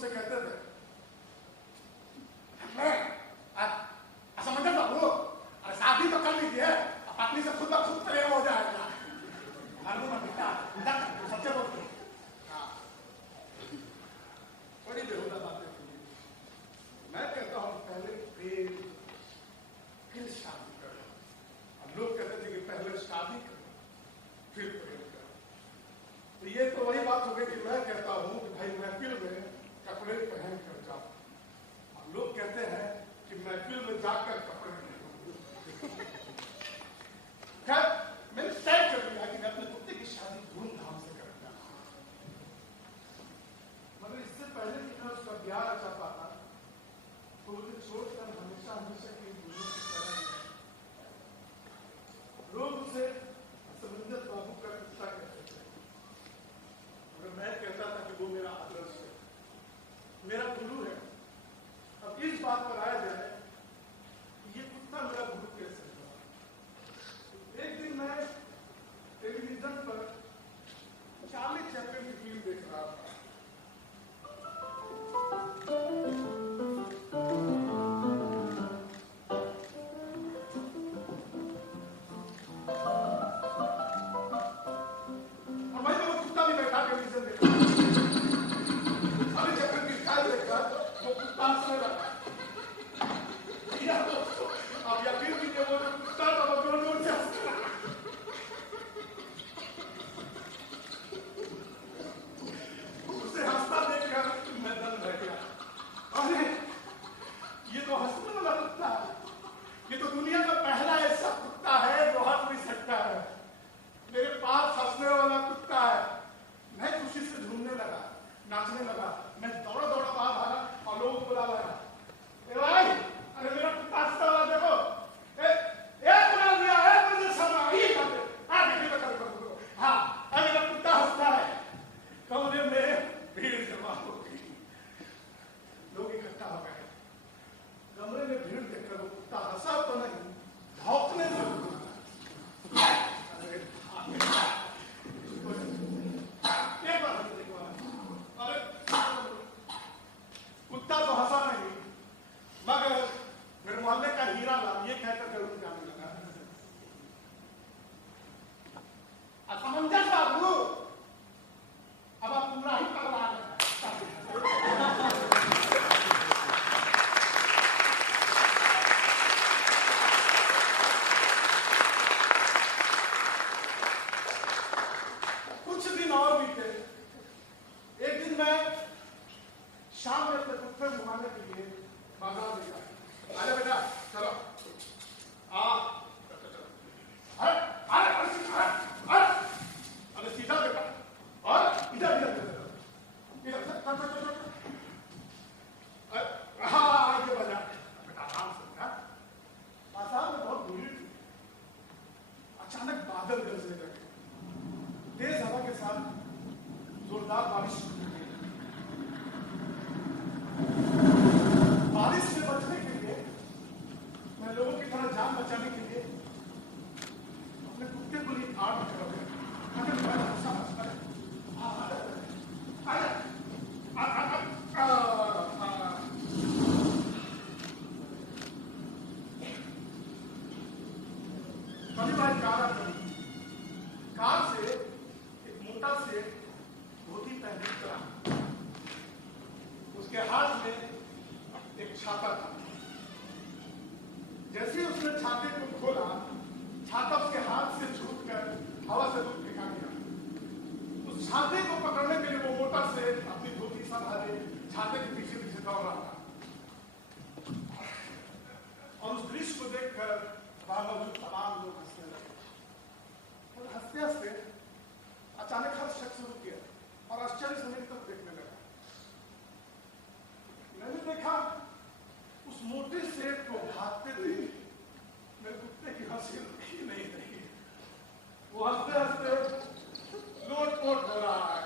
मुझसे कहते थे, मैं समझ बाबू, अरे शादी तो कर लीजिए, पत्नी से खुद ब खुद प्रेम हो जाएगा। सच्चे बोलते बड़ी बेहुदा बातें सुनी। मैं कहता हूँ पहले प्रेम फिर शादी करो। अब लोग कहते थे कि पहले शादी करो फिर प्रेम करो। तो ये तो वही बात हो गई कि मैं कहता हूँ कि भाई महफिल में कपड़े पहन कर जाओ। अब लोग कहते हैं कि महफिल में जाकर कपड़े पहनो। खैर मैंने तय कर लिया कि मैं अपने कुत्ते की शादी धूमधाम से करूंगा, मगर इससे पहले कि मैं उसका ब्याह रचा पाता तो मुझे छोड़कर हमेशा हमेशा की दूरियों की तरह लोग उसे समंजस बाबू का किस्सा कहते थे, मगर मैं कहता था कि वो मेरा आदर्श है, मेरा गुरु है। अब इस बात पर आया जाए ये कुत्ता मेरा गुरु कैसे हुआ। एक दिन मैं टेलीविजन पर चार्ली चैपलिन की फिल्म देख रहा था। और वहीं वो कुत्ता भी बैठा टेलीविजन देख रहा था। चार्ली चैपलिन की स्टाइल देखकर वो कुत्ता हंसने लगा। अब यकीन कीजिए वो जो कुत्ता था वो जोर जोर से हंसने लगा। उसे हंसता देखकर मैं दंग रह गया। अरे ये तो हंसने वाला कुत्ता है, ये तो दुनिया का पहला ऐसा कुत्ता है जो हंस भी सकता है। मेरे पास हंसने वाला कुत्ता है। मैं खुशी से झूमने लगा, नाचने लगा। मैं दौड़ा दौड़ा बाहर भागा और लोगों को बुला लाया। ए भाई, अरे मेरा कुत्ता हंसने वाला देखो। बना दिया है मुझे समझ ये करते। हाँ देखिए तो कर दो। हाँ अरे मेरा कुत्ता हंसता है। कमरे में भीड़ जमा हो गई, लोग इकट्ठा हो गए। कमरे में भीड़ देखकर वो कुत्ता हंसा तो नहीं, भौंकने लगा। अरे कुत्ता तो हंसा नहीं, मगर मेरे मोहल्ले का हीरा लाल ये कहकर जरूर जाने लगा, असमंजस बाबू अब आप पूरा ही पगला गए। कुछ दिन और बीते। एक दिन मैं शाम में अपने कुत्ते घुमाने के लिए बाजार में गया। अरे बेटा चलो अरे सीधा बेटा और इधर इधर हाँ आगे बजा बेटा आराम से। बाजार में बहुत भीड़ थी। अचानक बादल गरजने लगे, तेज हवा के साथ जोरदार बारिश शुरू हो गई। बारिश से बचने के लिए मैं लोगों की तरह जान बचाने के लिए अपने कुत्ते को लिए आड़ में खड़ा हो गया। कार से एक मोटा से धोती पहने चला, उसके हाथ में एक छाता था। जैसे ही उसने छाते को खोला, छाता उसके हाथ से छूटकर हवा से दूर फेंका गया। उस छाते को पकड़ने के लिए वो मोटा से अपनी धोती संभाले छाते के पीछे पीछे दौड़ रहा था। और उस दृश्य को देखकर वहां मौजूद तमाम लोग हंसने लगे। और हंसते हंसते अचानक हर शख्स रुक गया और आश्चर्य से मेरी तरफ देखने लगा। मैंने देखा उस मोटे सेठ को भागते देख मेरे कुत्ते की हंसी रुकी नहीं रही। वो हंसते हंसते लोट पोट हो रहा है।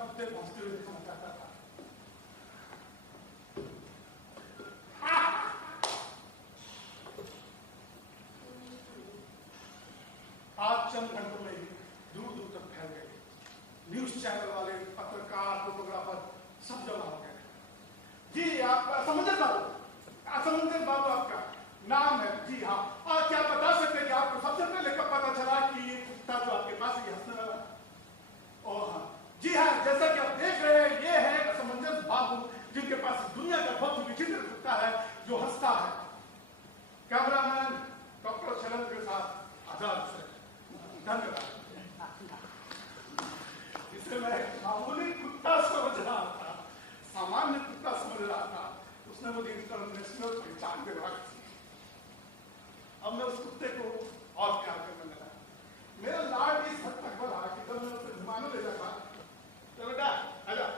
कुत्ते पहुंचते हुए देखना चाहता था। आज चंद घंटों में ही दूर दूर तक फैल गए। न्यूज चैनल वाले, पत्रकार, फोटोग्राफर सब जमा हो गए। जी आपका समंदर बाबू आपका नाम है? जी हाँ। और क्या बता सकते हैं कि आपको सबसे पहले कब पता चला कि ये कुत्ता जो आपके पास ये हंसने वाला? और हाँ जी हाँ, जैसा कि आप देख रहे हैं ये है समंदर बाबू, जिनके पास दुनिया का बहुत विचित्र कुत्ता है जो हंसता है। कैमरामैन डॉक्टर शरण के साथ आजाद से धन्यवाद। इसे मैं मामूली कुत्ता समझ रहा था, सामान्य कुत्ता समझ रहा था, उसने मुझे इंटरनेशनल पहचान दिलवा दी। अब मैं उस कुत्ते को और प्यार करने लगा। मेरा लाड इस हद तक बढ़ा कि जब मैं उसे घुमाने ले जाता, तो बेटा आजा,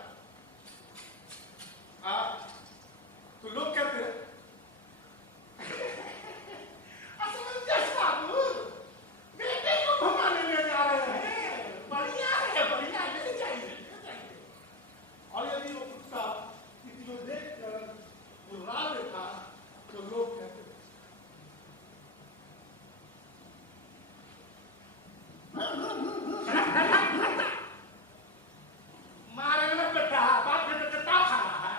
तो लोग कहते हैं बेटे को घुमाने ले जा रहे हैं, बढ़िया है, बढ़िया ले जाइए। और यदि वो कुत्ता किसी को देखकर बुरा देता तो लोग कहते मारे में बेटा बाप बेटे कितना खा रहा है।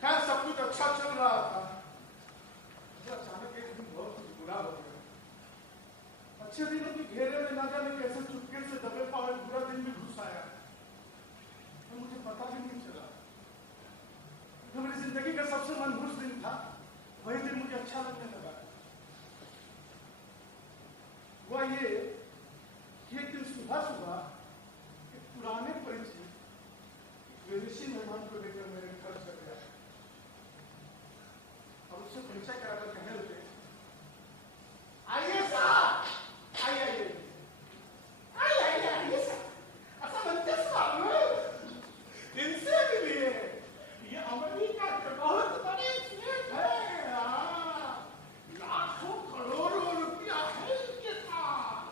खैर सब कुछ अच्छा चल रहा था। अचानक एक दिन बहुत कुछ बुरा हो गया। अच्छे दिनों की घेरे में ना जाने कैसे चुपके से दबे पाए बुरा दिन भी घुस आया, तो मुझे पता भी नहीं चला। जो मेरी जिंदगी का सबसे मनहूस दिन था, वही दिन मुझे अच्छा लगने लगा। वह ये कि एक दिन सुबह सुबह एक पुराने परिचित विदेशी मेहमान को लेकर मेरे घर चल गया और उससे परिचय कराकर कहने लगे, आइए साहब, आइए आइए आइए आइए आइए साहब, ऐसा बनते साहब इनसे मिलिए, ये अमेरिका के बहुत बड़े सेठ है, लाखों करोड़ों रुपया है इनके पास।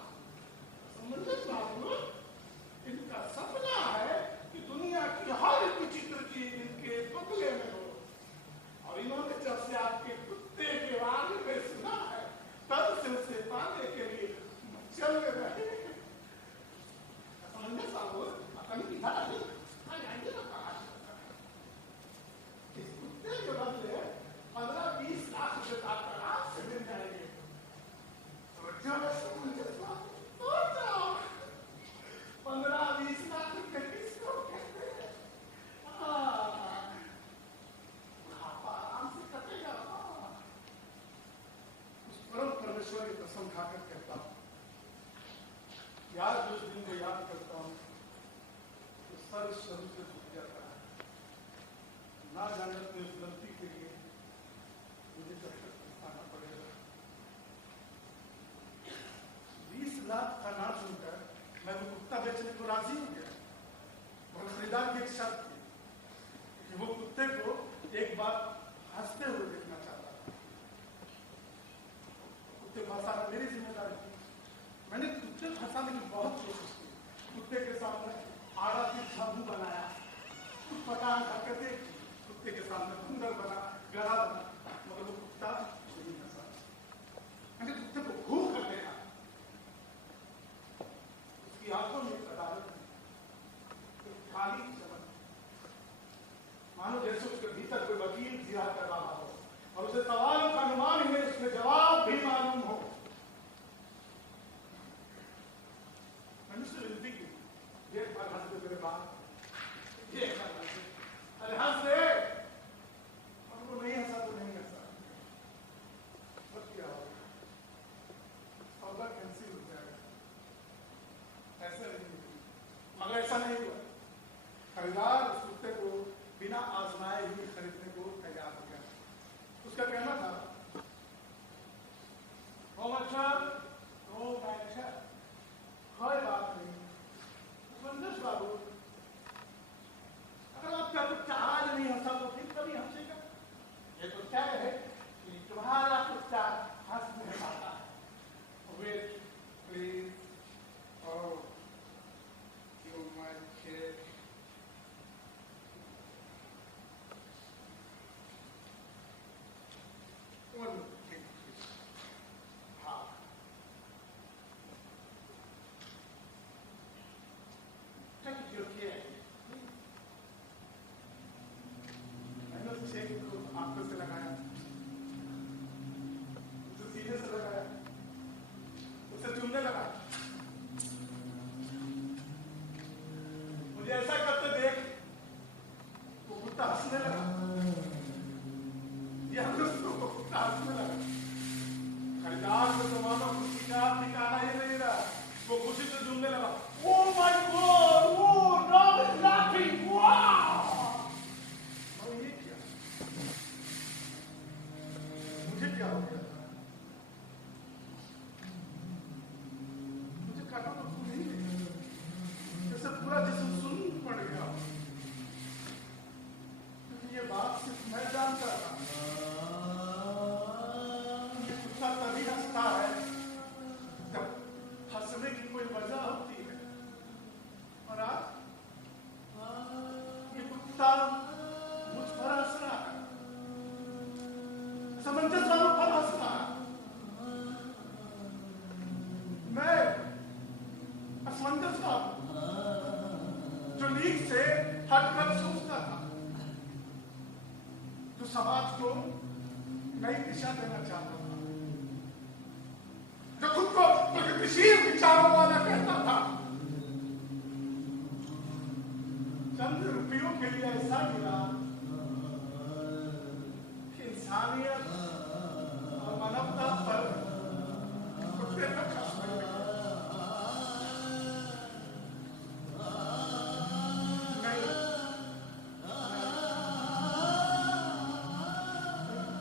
समझे बाबू, इनका सपना है कि दुनिया की हर विचित्र चीज इनके बदले में हो। और इन्होंने जब से आपके कुत्ते के बारे में सुना है, तब से उसे पाने के लिए चल रहे। समझे बाबू, अपनी दिखा रही इस कुत्ते के बदले 15-20 लाख रुपए आराम से मिल जाएंगे। समझो 15-20 लाख रुपए किसको कहते हैं? आराम से कटेगा। उस परम परमेश्वर की कसम खाकर कहता हूं, यार जो दिन को याद करता हूं तो सर शरीर से झुक जाता है। ना जाने अपनी उस गलती के लिए मुझे कष्ट उठाना पड़ेगा। 20 लाख का नाम सुनकर मैं वो कुत्ता बेचने को राजी हो गया। और खरीदार की एक शर्त थी कि वो कुत्ते को एक बार हंसते हुए देखना चाहता था। कुत्ते को हंसाना मेरी जिम्मेदारी थी। मैंने कुत्ते को हंसाने की बहुत कोशिश की। कुत्ते के सामने आड़ा की झाड़ू बनाया, कुछ पकान करके देखी, कुत्ते के सामने सुंदर बना, गड़ा बना, मगर वो कुत्ता नहीं हंसा। मैंने कुत्ते को घूर कर देखा, उसकी आंखों में एक अदालत थी, एक काली चमक, मानो जैसे उसके भीतर कोई वकील जिया कर रहा हो और उसे सवालों का अनुमान ही नहीं, उसमें जवाब भी मालूम हो। मैंने उससे विनती की, एक बार हंस दे मेरे बाप, एक बार हंस दे, अरे हंस दे। और वो नहीं हंसा तो नहीं हंसा, बस क्या होगा, सौदा कैंसिल हो जाएगा। ऐसा नहीं, मगर ऐसा नहीं हुआ। खरीदार उस कुत्ते को बिना आजमाए ही खरीदने को तैयार हो गया। उसका कहना था, कोई बात नहीं संदेश बाबू, अगर आपका कुत्ता आज नहीं हंसा तो फिर कभी हंसेगा। ये तो क्या है कि तुम्हारा कुत्ता हंस नहीं पाता है, वे शिक्षा देना चाहता था, जो खुद को प्रगतिशील विचारों वाला कहता था। चंद रुपयों के लिए ऐसा गिरा कि इंसानियत और मानवता पर कुत्ते तक हंसने लगे।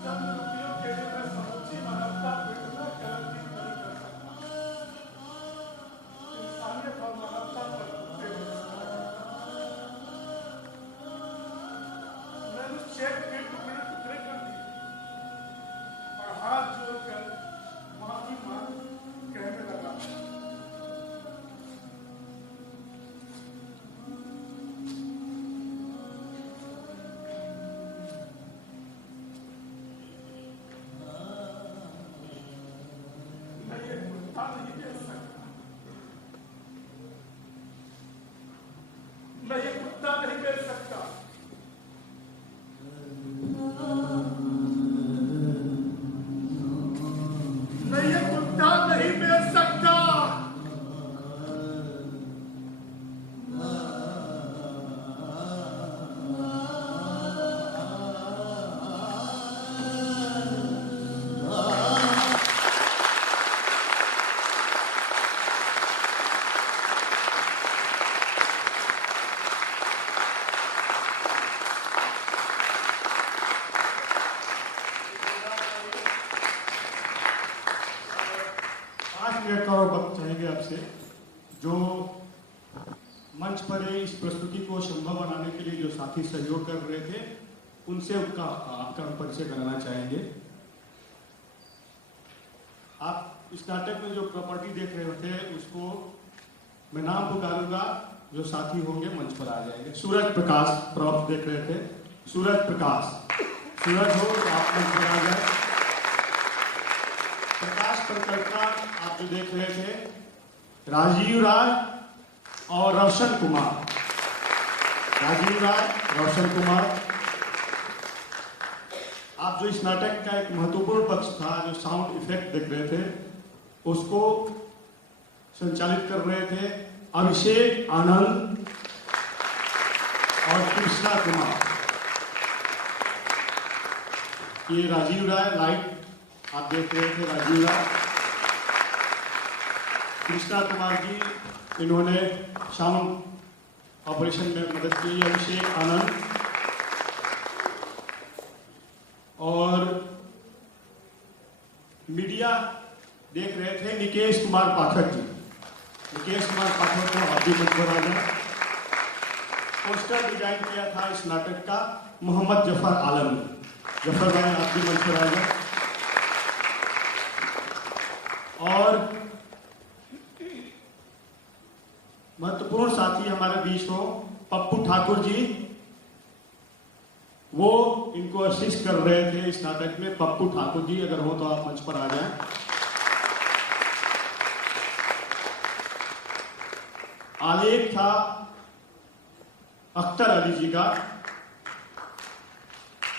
चंद रुपयों के लिए मैं समूची मानवता को इतना गलती नहीं कर सकता। इंसानियत और मानवता पर कुत्ते चेक के टुकड़े टुकड़े कर दिए और हाथ जोड़कर माफी मांग कहने लगा, मैं ये कुत्ता नहीं बेच सकता, मैं ये कुत्ता नहीं बेच सकता। मैं ये कुत्ता नहीं बेच सकता। और वक्त चाहेंगे आपसे, जो मंच पर इस प्रस्तुति को संभव बनाने के लिए जो साथी सहयोग कर रहे थे, उनसे आपका परिचय कराना चाहेंगे। आप इस नाटक में जो प्रॉपर्टी देख रहे थे उसको मैं नाम पुकारूंगा, जो साथी होंगे मंच पर आ जाएंगे। सूरज प्रकाश प्रॉप देख रहे थे, सूरज प्रकाश, सूरज हो तो आप मंच पर आ जाए। प्रकाश परिकल्पना आप जो देख रहे थे, राजीव राज और रोशन कुमार, राजीव राज, रोशन कुमार। आप जो इस नाटक का एक महत्वपूर्ण पक्ष था, जो साउंड इफेक्ट देख रहे थे, उसको संचालित कर रहे थे अभिषेक आनंद और कृष्णा कुमार। ये राजीव राय, लाइट आप देख रहे थे, राजीव राय। कृष्णा कुमार जी, इन्होंने साउंड ऑपरेशन में मदद की। अभिषेक आनंद और मीडिया देख रहे थे निकेश कुमार पाठक जी। निकेश कुमार पाठक को आप भी मंच पर आ जाए। पोस्टर डिजाइन किया था इस नाटक का मोहम्मद जफर आलम ने। जफर भाई आप भी मंच पर आ जाए। और महत्वपूर्ण साथी हमारे बीच हो पप्पू ठाकुर जी, वो इनको असिस्ट कर रहे थे इस नाटक में। पप्पू ठाकुर जी अगर हो तो आप मंच पर आ जाएं। आलेख था अख्तर अली जी का,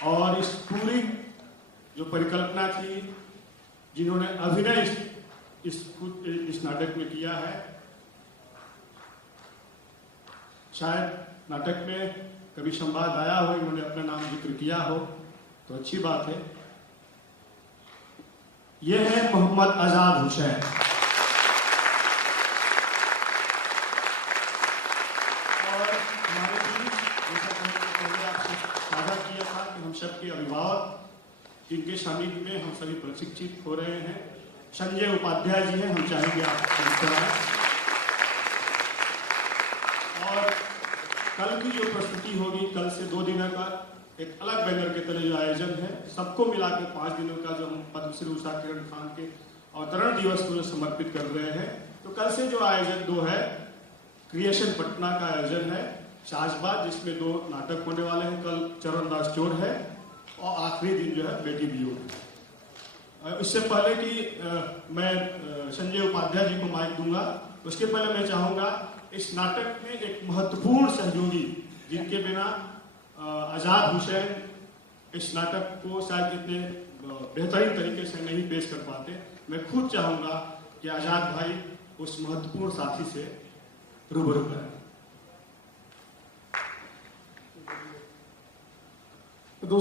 और इस पूरी जो परिकल्पना थी, जिन्होंने अभिनय इस नाटक में किया है, शायद नाटक में कभी संवाद आया हो, इन्होंने अपना नाम जिक्र किया हो तो अच्छी बात है। यह है मोहम्मद आजाद हुसैन। और हमारे बीच जैसा पहले आपसे साझा किया था कि हम सबके अभिभावक, जिनके सानिध्य में हम सभी प्रशिक्षित हो रहे हैं, संजय उपाध्याय जी हैं। हम चाहेंगे आप और कल की जो प्रस्तुति होगी, कल से 2 दिनों का एक अलग बैनर के तले जो आयोजन है, सबको मिलाकर 5 दिनों का, जो हम पद्मश्री उषा किरण खान के अवतरण दिवस को समर्पित कर रहे हैं। तो कल से जो आयोजन 2 है, क्रिएशन पटना का आयोजन है शाहजबाद, जिसमें 2 नाटक होने वाले हैं। कल चरणदास चोर है और आखिरी दिन जो है बेटी बियो है। इससे पहले कि मैं संजय उपाध्याय जी को माइक दूंगा, उसके पहले मैं चाहूंगा इस नाटक में एक महत्वपूर्ण सहयोगी, जिनके बिना आजाद हुसैन इस नाटक को शायद इतने बेहतरीन तरीके से नहीं पेश कर पाते। मैं खुद चाहूंगा कि आजाद भाई उस महत्वपूर्ण साथी से रूबरू करें। दोस्तों